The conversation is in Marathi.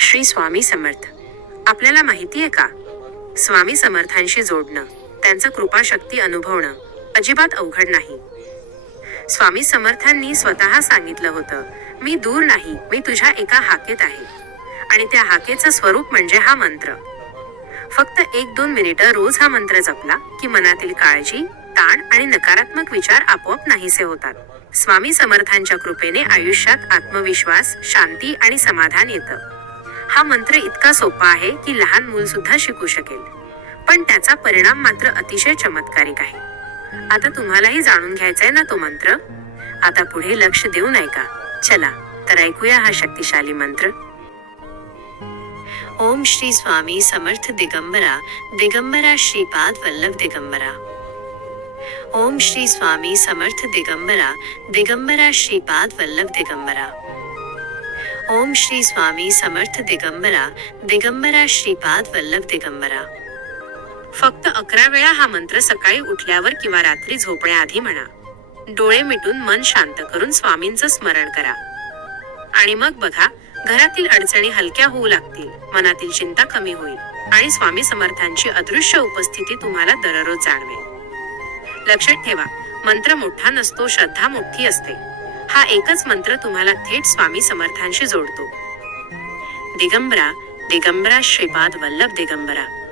श्री स्वामी समर्थ. आपल्याला माहिती आहे का? स्वामी समर्थांशी जोडणं त्यांचं कृपाशक्ती अनुभवणं अजिबात अवघड नाही. स्वामी समर्थांनी स्वतः सांगितलं होतं मी दूर नाही मी तुझ्या एका हाकेत आहे. आणि त्या हाकेचं स्वरूप म्हणजे हा मंत्र. फक्त एक दोन मिनिटं रोज हा मंत्र जपला की मनातील काळजी ताण आणि नकारात्मक विचार आपोआप नाहीसे होतात. स्वामी समर्थांच्या कृपेने आयुष्यात आत्मविश्वास शांती आणि समाधान येतं. हा मंत्र इतका सोपा आहे की लहान मूल सुद्धा शिकू शकेल. पण त्याचा परिणाम मात्र अतिशय चमत्कारिक आहे. आता तुम्हालाही जाणून घ्यायचा ना तो मंत्र? आता पुढे लक्ष देऊ नये का चला तर ऐकूया हा शक्तिशाली मंत्र. ओम श्री स्वामी समर्थ दिगंबरा दिगंबरा श्रीपाद वल्लभ दिगंबरा. ओम श्री स्वामी समर्थ दिगंबरा दिगंबरा श्रीपाद वल्लभ दिगंबरा. ओम श्री स्वामी समर्थ दिगंबरा दिगंबरा श्रीपाद वल्लभ दिगंबरा. फक्त अकरा वेळा हा मंत्र सकाळी उठल्यावर किंवा रात्री झोपण्याआधी म्हणा. डोळे मिटून मन शांत करून स्वामींचं स्मरण करा. आणि मग बघा घरातील अडचणी हलक्या होऊ लागतील मनातील चिंता कमी होईल आणि स्वामी समर्थांची अदृश्य उपस्थिती तुम्हाला दररोज जाणवेल. लक्षात ठेवा मंत्र मोठा नसतो श्रद्धा मोठी असते. हा एकच मंत्र तुम्हाला थेट स्वामी समर्थांशी जोडतो. दिगंबरा दिगंबरा श्रीपाद वल्लभ दिगंबरा.